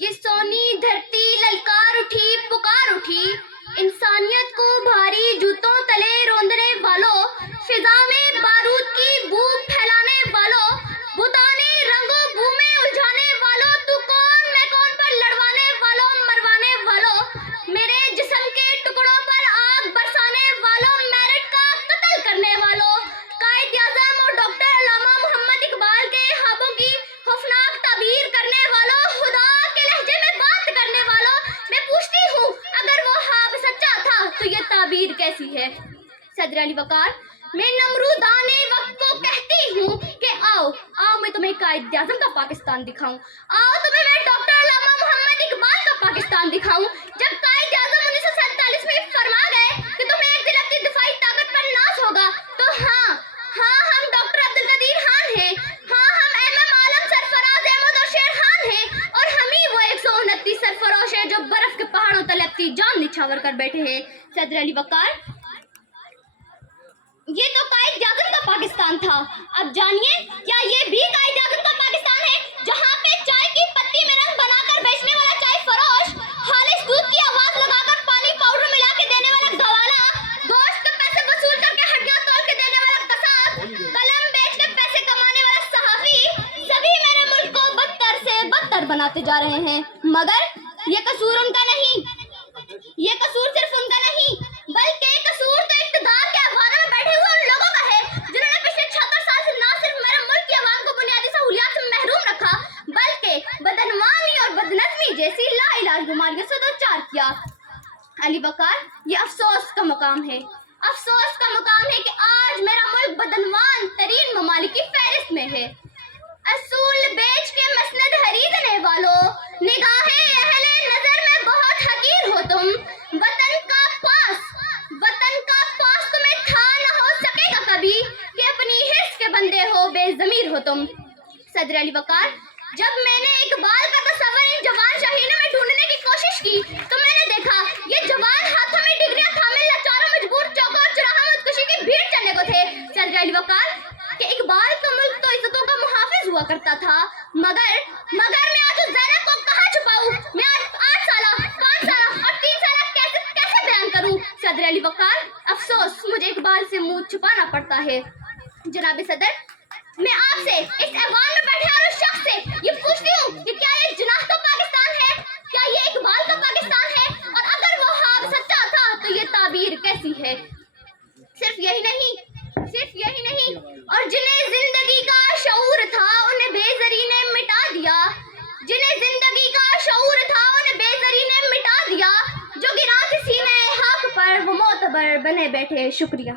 یہ سونی دھرتی للکار اٹھی پکار اٹھی، انسانیت کو بھاری جوتوں تلے روندنے والوں، فضا میں بارود کی بو پھیلانے والوں، بتانے رنگ و بو میں الجھانے والوں، تو کون میں کون پر لڑوانے والوں، مروانے والوں، میرے جسم کے ٹکڑوں پر آگ برسانے والوں، میرٹ کا قتل کرنے والوں، قائد اعظم اور ڈاکٹر علامہ محمد اقبال کے خوابوں کی خوفناک تعبیر کرنے والوں، خدا کے لہجے میں بات کرنے والوں، میں پوچھتی ہوں اگر وہ خواب سچا تھا تو یہ تعبیر کیسی ہے؟ صدر علی وقار: میں نمرودان وقت کو کہتی ہوں کہ آؤ میں تمہیں قائد اعظم کا پاکستان دکھاؤں، آؤ تمہیں میں ڈاکٹر علامہ محمد اقبال کا پاکستان دکھاؤں۔ جب قائد اعظم 1947 میں فرما گئے کہ تمہیں ایک دن اپنی دفاعی طاقت پر ناز ہوگا، تو ہاں ہم ڈاکٹر عبدالقدیر خان ہیں، ہاں ہم ایم عالم سرفراز احمد اور شیر خان ہیں، اور ہم ہی وہ 129 سرفروش ہیں جو برف کے پہاڑوں تلے اپنی جان نچھاور کر بیٹھے ہیں۔ صدر علی وقار: یہ تو قائد اعظم کا پاکستان تھا، اب جانیے کیا یہ بھی قائد اعظم کا پاکستان ہے جہاں پہ چائے کی پتی میں رنگ بنا کر بیچنے والا چائے فروش، خالص دودھ کی آواز لگا کر پانی پاؤڈر ملا کے دینے والا گوالا، گوشت کے پیسے وصول کر کے ہڈیاں توڑ کے دینے والا قصاب، قلم بیچ کے پیسے کمانے والا صحافی، سبھی میرے ملک کو بدتر سے بدتر بناتے جا رہے ہیں، مگر یہ قصور ان کا نہیں، یہ قصور صرف ان کا نہیں بلکہ قصور تو اقتدار کے افواروں میں بیٹھے ہوئے ان لوگوں کا ہے جنہوں نے پچھلے 76 سال سے نہ صرف میرے ملک کی عوام کو بنیادی سہولیات سے محروم رکھا بلکہ بدعنوانی اور بدنظمی جیسی لا علاج بیماریوں سے دوچار کیا۔ علی وقار: یہ افسوس کا مقام ہے، افسوس کا مقام ہے کہ آج میرا ملک بدعنوان ترین ممالک کی فہرست میں ہے۔ اصول بیچ کے مسند خریدنے والوں، نگاہ اہل نظر میں بہت حقیر ہو تم، وطن کا پاس تمہیں تھا نہ ہو سکے گا کبھی کہ اپنی حرص کے بندے ہو، بے ضمیر ہو تم۔ صدر علی وقار: جب میں نے اقبال کا تصور ان جوان شاہینوں میں ڈھونڈنے کی کوشش کی تو میں نے دیکھا یہ جوان ہاتھوں میں ڈگریاں تھامے لاچاروں مجبور چوکوں اور چراہوں میں خودکشی کی بھیڑ چلنے کو تھے۔ صدر علی وقار: کہ اقبال کا ملک تو عزتوں کا محافظ ہوا کرتا تھا، مگر میں آج اس زینب کو کہاں چھپاؤں، میں آج 8 سالہ 5 سالہ اور 3 سالہ کیسے بیان کروں؟ صدر علی وقار: افسوس مجھے اقبال سے منہ چھپانا پڑتا ہے۔ جناب صدر، میں آپ سے، اس ایوان میں بیٹھے ہر اس شخص سے یہ پوچھتی ہوں کہ کیا یہ جناح کا پاکستان ہے، کیا یہ اقبال کا پاکستان ہے، اور اگر وہ خواب سچا تھا تو یہ تعبیر کیسی ہے؟ صرف یہی نہیں اور جنہیں زندگی کا شعور تھا انہیں بے زری نے مٹا دیا، جنہیں زندگی کا شعور تھا انہیں بے زری نے مٹا دیا، جو گراں تھے سینے حق پر وہ معتبر بنے بیٹھے۔ شکریہ۔